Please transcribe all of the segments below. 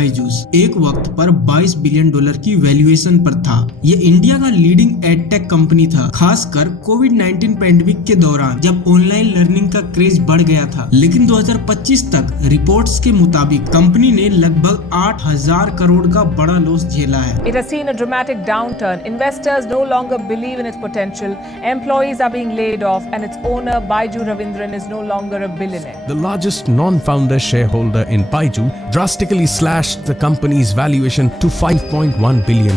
बायजूस एक वक्त पर 22 बिलियन डॉलर की वैल्यूएशन पर था। ये इंडिया का लीडिंग एडटेक कंपनी था, खासकर कोविड-19 पैंडेमिक के दौरान जब ऑनलाइन लर्निंग का क्रेज बढ़ गया था। लेकिन 2025 तक रिपोर्ट्स के मुताबिक कंपनी ने लगभग 8,000 करोड़ का बड़ा लॉस झेला है। It has seen a dramatic downturn. Investors no longer believe in its potential. Employees are being laid off, and its owner Baiju Ravindran is no longer a billionaire. The largest non-founder shareholder in Baiju drastically slashed the company's valuation to $5.1 billion,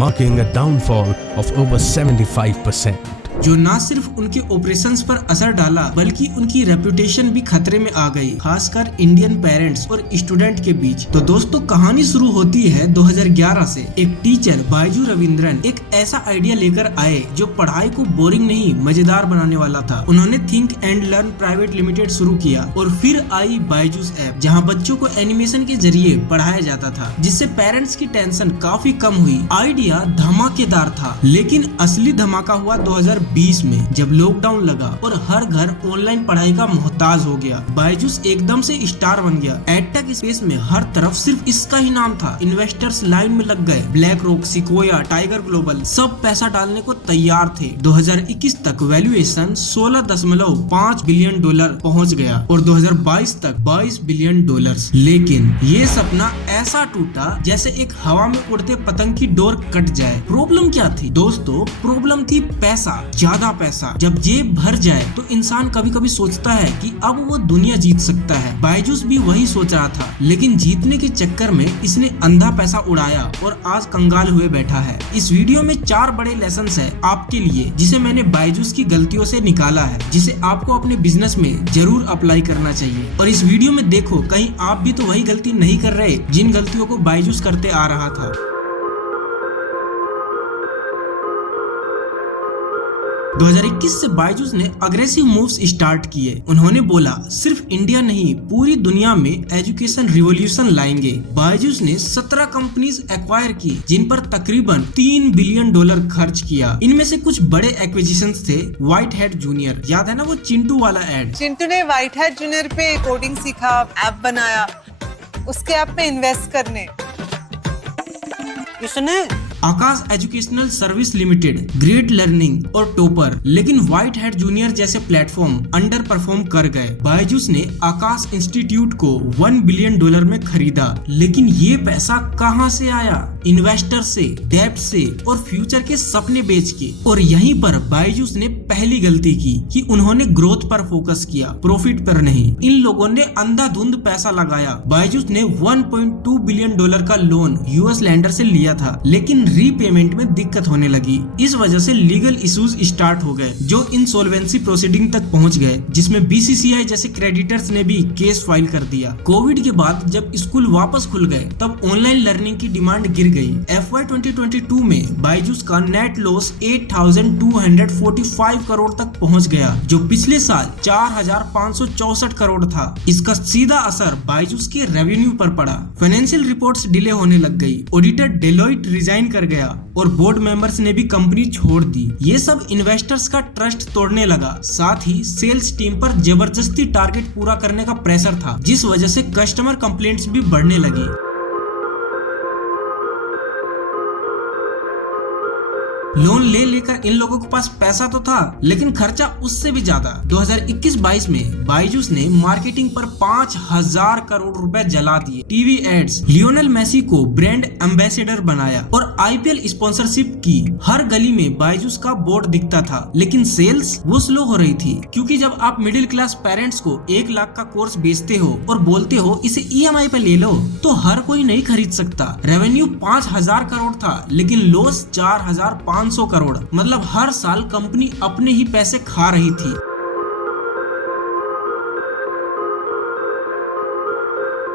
marking a downfall of over 75%. जो न सिर्फ उनके operations पर असर डाला बल्कि उनकी reputation भी खतरे में आ गई, खासकर इंडियन पेरेंट्स और स्टूडेंट के बीच। तो दोस्तों, कहानी शुरू होती है 2011 से। एक टीचर बायजू रविंद्रन एक ऐसा आइडिया लेकर आए जो पढ़ाई को बोरिंग नहीं मजेदार बनाने वाला था। उन्होंने think and learn private limited शुरू किया और फिर आई बायजूस ऐप, जहां बच्चों को एनिमेशन के जरिए पढ़ाया जाता था, जिससे पेरेंट्स की टेंशन काफी कम हुई। आइडिया धमाकेदार था, लेकिन असली धमाका हुआ 2020 में, जब लॉकडाउन लगा और हर घर ऑनलाइन पढ़ाई का मोहताज हो गया। बायजूस एकदम से स्टार बन गया। एडटेक स्पेस में हर तरफ सिर्फ इसका ही नाम था। इन्वेस्टर्स लाइन में लग गए। ब्लैक रॉक, सिक्वोया, टाइगर ग्लोबल सब पैसा डालने को तैयार थे। 2021 तक वैल्यूएशन $16.5 बिलियन पहुंच गया और 2022 तक $22 बिलियन। लेकिन ये सपना ऐसा टूटा जैसे एक हवा में उड़ते पतंग की डोर कट जाए। प्रॉब्लम क्या थी दोस्तों? प्रॉब्लम थी पैसा, ज्यादा पैसा। जब जेब भर जाए तो इंसान कभी कभी सोचता है कि अब वो दुनिया जीत सकता है। बायजूस भी वही सोच रहा था, लेकिन जीतने के चक्कर में इसने अंधा पैसा उड़ाया और आज कंगाल हुए बैठा है। इस वीडियो में 4 बड़े लेसन है आपके लिए, जिसे मैंने बायजूस की गलतियों से निकाला है, जिसे आपको अपने बिजनेस में जरूर अप्लाई करना चाहिए। और इस वीडियो में देखो, कहीं आप भी तो वही गलती नहीं कर रहे जिन गलतियों को बायजूस करते आ रहा था। 2021 से बायजूस ने अग्रेसिव मूव्स स्टार्ट किए। उन्होंने बोला सिर्फ इंडिया नहीं, पूरी दुनिया में एजुकेशन रिवॉल्यूशन लाएंगे। बायजूस ने 17 कंपनीज एक्वायर की, जिन पर तकरीबन $3 बिलियन खर्च किया। इनमें से कुछ बड़े एक्विजिशंस थे। व्हाइट हेड जूनियर, याद है ना वो चिंटू वाला एड? चिंटू ने व्हाइट हेड जूनियर पे कोडिंग सीखा, ऐप बनाया, उसके ऐप में इन्वेस्ट करने। Aakash educational service limited, great learning और टॉपर। लेकिन व्हाइट हेड जूनियर जैसे प्लेटफॉर्म अंडर परफॉर्म कर गए। बायजूस ने आकाश इंस्टीट्यूट को $1 बिलियन में खरीदा, लेकिन ये पैसा कहां से आया? इन्वेस्टर से, डेब्ट से और फ्यूचर के सपने बेच के। और यहीं पर बायजूस ने पहली गलती की कि उन्होंने ग्रोथ पर फोकस किया, प्रॉफिट पर नहीं। इन लोगों ने अंधाधुंध पैसा लगाया। बायजूस ने $1.2 बिलियन का लोन यूएस लैंडर से लिया था, लेकिन रीपेमेंट में दिक्कत होने लगी। इस वजह से लीगल इश्यूज स्टार्ट हो गए, जो इंसॉल्वेंसी प्रोसीडिंग तक पहुंच गए, जिसमें बीसीसीआई जैसे क्रेडिटर्स ने भी केस फाइल कर दिया। कोविड के बाद जब स्कूल वापस खुल गए, तब ऑनलाइन लर्निंग की डिमांड गिर गई। FY 2022 में बायजूस का नेट लॉस 8,245 करोड़ तक पहुंच गया, जो पिछले साल 4,564 करोड़ था। इसका सीधा असर बायजूस के रेवेन्यू पर पड़ा। फाइनेंशियल रिपोर्ट्स डिले होने लग गई। ऑडिटर डेलोइट रिजाइन कर गया और बोर्ड मेंबर्स ने भी कंपनी छोड़ दी। ये सब इन्वेस्टर्स का ट्रस्ट तोड़ने लगा। साथ ही सेल्स टीम पर जबरदस्ती टारगेट पूरा करने का प्रेशर था, जिस वजह से कस्टमर कंप्लेंट्स भी बढ़ने लगी। लोन ले लेकर इन लोगों के पास पैसा तो था, लेकिन खर्चा उससे भी ज्यादा। 2021-22 में बायजूस ने मार्केटिंग पर 5,000 करोड़ रुपए जला दिए। टीवी एड्स, लियोनेल मेसी को ब्रांड एम्बेसडर बनाया और IPL स्पॉन्सरशिप की। हर गली में बायजूस का बोर्ड दिखता था, लेकिन सेल्स वो स्लो हो रही थी। क्योंकि जब आप मिडिल क्लास पेरेंट्स को 1 लाख का कोर्स बेचते हो और बोलते हो इसे EMI पे ले लो, तो हर कोई नहीं खरीद सकता। रेवेन्यू 5,000 करोड़ था, लेकिन लॉस 4,500 करोड़। मतलब हर साल कंपनी अपने ही पैसे खा रही थी।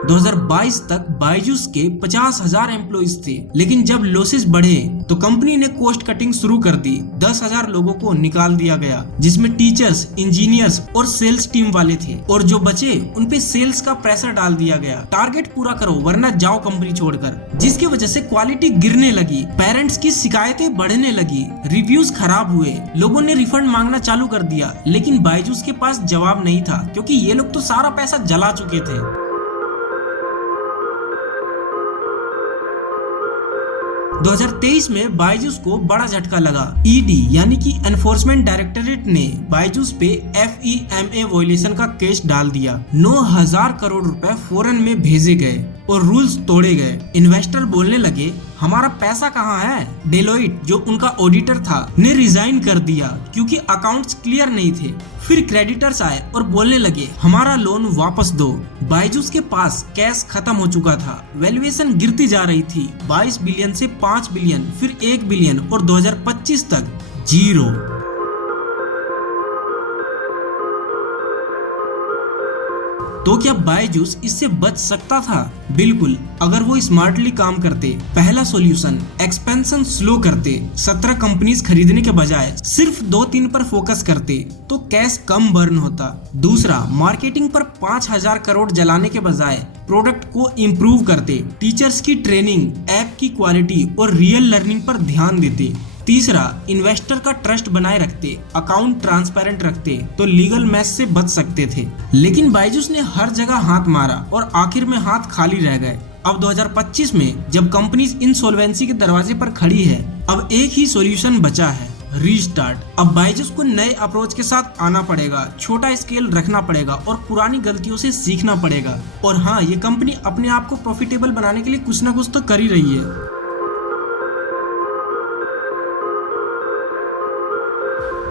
2022 तक बायजूस के 50,000 एम्प्लॉइज थे, लेकिन जब लॉसेस बढ़े तो कंपनी ने कॉस्ट कटिंग शुरू कर दी। 10,000 लोगों को निकाल दिया गया, जिसमें टीचर्स, इंजीनियर्स और सेल्स टीम वाले थे। और जो बचे उन पे सेल्स का प्रेशर डाल दिया गया। टारगेट पूरा करो वरना जाओ कंपनी छोड़कर, जिसकी वजह से क्वालिटी गिरने लगी। पेरेंट्स की शिकायतें बढ़ने लगी, रिव्यूज खराब हुए, लोगों ने रिफंड मांगना चालू कर दिया। लेकिन बायजूस के पास जवाब नहीं था, क्योंकि ये लोग तो सारा पैसा जला चुके थे। 2023 में बायजूस को बड़ा झटका लगा। ईडी यानी कि एनफोर्समेंट डायरेक्टोरेट ने बायजूस पे FEMA वॉयलेशन का केस डाल दिया। 9,000 करोड़ रुपए फौरन में भेजे गए और रूल्स तोड़े गए। इन्वेस्टर बोलने लगे हमारा पैसा कहाँ है। डेलोइट जो उनका ऑडिटर था ने रिजाइन कर दिया क्योंकि अकाउंट्स क्लियर नहीं थे। फिर क्रेडिटर्स आए और बोलने लगे हमारा लोन वापस दो। बायजूस के पास कैश खत्म हो चुका था, वैल्यूएशन गिरती जा रही थी 22 बिलियन से 5 बिलियन, फिर 1 बिलियन और 2025 तक 0। तो क्या बायजूस इससे बच सकता था? बिल्कुल, अगर वो स्मार्टली काम करते। पहला सॉल्यूशन, एक्सपेंशन स्लो करते। 17 कंपनीज खरीदने के बजाय सिर्फ 2-3 पर फोकस करते तो कैश कम बर्न होता। दूसरा, मार्केटिंग पर 5,000 करोड़ जलाने के बजाय प्रोडक्ट को इम्प्रूव करते। टीचर्स की ट्रेनिंग, ऐप की क्वालिटी और रियल लर्निंग पर ध्यान देते। तीसरा, इन्वेस्टर का ट्रस्ट बनाए रखते, अकाउंट ट्रांसपेरेंट रखते तो लीगल मैस से बच सकते थे। लेकिन बायजूस ने हर जगह हाथ मारा और आखिर में हाथ खाली रह गए। अब 2025 में जब कंपनीज इंसॉल्वेंसी के दरवाजे पर खड़ी है, अब एक ही सॉल्यूशन बचा है, रीस्टार्ट। अब बायजूस को नए अप्रोच के साथ आना पड़ेगा, छोटा स्केल रखना पड़ेगा और पुरानी गलतियों से सीखना पड़ेगा। और हाँ, ये कंपनी अपने आप को प्रॉफिटेबल बनाने के लिए कुछ ना कुछ तो कर ही रही है।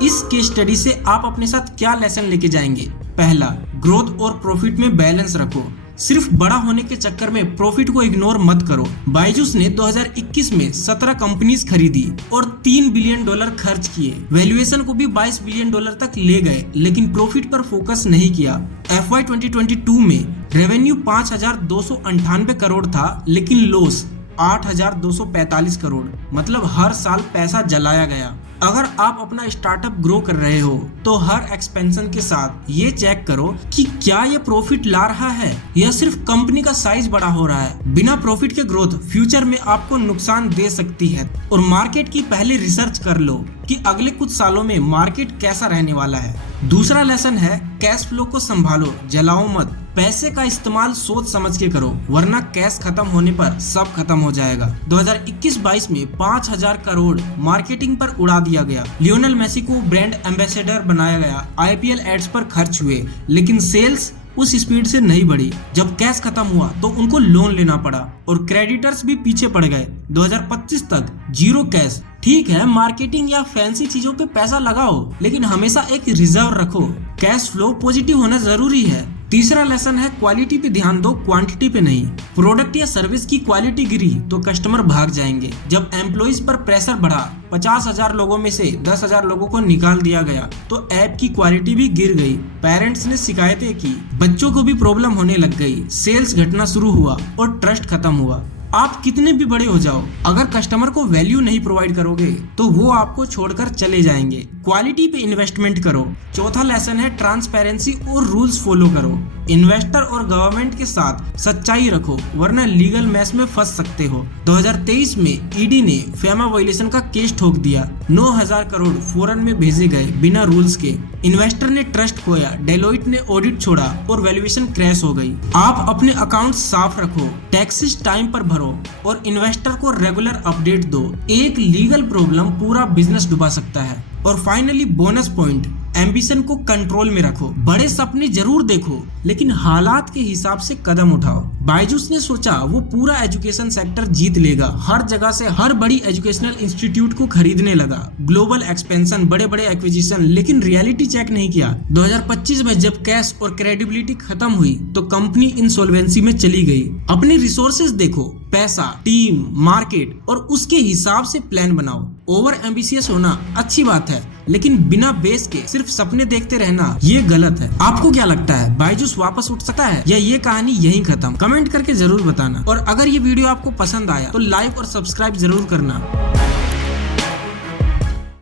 इस केस स्टडी से आप अपने साथ क्या लेसन लेके जाएंगे? पहला, ग्रोथ और प्रॉफिट में बैलेंस रखो। सिर्फ बड़ा होने के चक्कर में प्रॉफिट को इग्नोर मत करो। बायजूस ने 2021 में 17 कंपनीज खरीदी और $3 बिलियन खर्च किए। वैल्यूएशन को भी $22 बिलियन तक ले गए, लेकिन प्रॉफिट पर फोकस नहीं किया। FY 2022 में रेवेन्यू 5,298 करोड़ था, लेकिन लॉस 8,245 करोड़, मतलब हर साल पैसा जलाया गया। अगर आप अपना स्टार्टअप ग्रो कर रहे हो तो हर एक्सपेंशन के साथ ये चेक करो कि क्या ये प्रॉफिट ला रहा है या सिर्फ कंपनी का साइज बड़ा हो रहा है। बिना प्रॉफिट के ग्रोथ फ्यूचर में आपको नुकसान दे सकती है। और मार्केट की पहले रिसर्च कर लो कि अगले कुछ सालों में मार्केट कैसा रहने वाला है। दूसरा लेसन है, कैश फ्लो को संभालो, जलाओ मत। पैसे का इस्तेमाल सोच समझ के करो, वरना कैश खत्म होने पर सब खत्म हो जाएगा। 2021-22 में 5,000 करोड़ मार्केटिंग पर उड़ा दिया गया। लियोनेल मेसी को ब्रांड एम्बेसडर बनाया गया, IPL एड्स पर खर्च हुए, लेकिन सेल्स उस स्पीड से नहीं बढ़ी। जब कैश खत्म हुआ तो उनको लोन लेना पड़ा और क्रेडिटर्स भी पीछे पड़ गए। 2025 तक 0 कैश। ठीक है, मार्केटिंग या फैंसी चीजों पे पैसा लगाओ, लेकिन हमेशा एक रिजर्व रखो। कैश फ्लो पॉजिटिव होना जरूरी है। तीसरा लेसन है, क्वालिटी पे ध्यान दो, क्वांटिटी पे नहीं। प्रोडक्ट या सर्विस की क्वालिटी गिरी तो कस्टमर भाग जाएंगे। जब एम्प्लॉइज पर प्रेशर बढ़ा, 50,000 लोगों में से 10,000 लोगों को निकाल दिया गया तो ऐप की क्वालिटी भी गिर गई। पेरेंट्स ने शिकायतें की, बच्चों को भी प्रॉब्लम होने लग गई, सेल्स घटना शुरू हुआ और ट्रस्ट खत्म हुआ। आप कितने भी बड़े हो जाओ, अगर कस्टमर को वैल्यू नहीं प्रोवाइड करोगे तो वो आपको छोड़कर चले जाएंगे। क्वालिटी पे इन्वेस्टमेंट करो। चौथा लेसन है, ट्रांसपेरेंसी और रूल्स फॉलो करो। इन्वेस्टर और गवर्नमेंट के साथ सच्चाई रखो, वरना लीगल मैस में फंस सकते हो। 2023 में ईडी ने फेमा वायलेशन का केस ठोक दिया। 9,000 करोड़ फौरन में भेजे गए बिना रूल्स के। इन्वेस्टर ने ट्रस्ट खोया, डेलोइट ने ऑडिट छोड़ा और वैल्यूएशन क्रैश हो गई। आप अपने अकाउंट साफ रखो, टैक्सेस टाइम पर भरो और इन्वेस्टर को रेगुलर अपडेट दो। एक लीगल प्रॉब्लम पूरा बिजनेस डुबा सकता है। और फाइनली बोनस पॉइंट, एम्बिशन को कंट्रोल में रखो। बड़े सपने जरूर देखो, लेकिन हालात के हिसाब से कदम उठाओ। बायजूस ने सोचा वो पूरा एजुकेशन सेक्टर जीत लेगा, हर जगह से हर बड़ी एजुकेशनल इंस्टीट्यूट को खरीदने लगा। ग्लोबल एक्सपेंशन, बड़े बड़े एक्विजिशन, लेकिन रियलिटी चेक नहीं किया। 2025 में जब कैश और क्रेडिबिलिटी खत्म हुई तो कंपनी इंसॉल्वेंसी में चली गई। अपने रिसोर्सेज देखो, पैसा, टीम, मार्केट और उसके हिसाब से प्लान बनाओ। ओवर एम्बिशियस होना अच्छी बात है, लेकिन बिना बेस के सिर्फ सपने देखते रहना ये गलत है। आपको क्या लगता है, बायजूस वापस उठ सकता है या ये कहानी यहीं खत्म? कमेंट करके जरूर बताना। और अगर ये वीडियो आपको पसंद आया तो लाइक और सब्सक्राइब जरूर करना।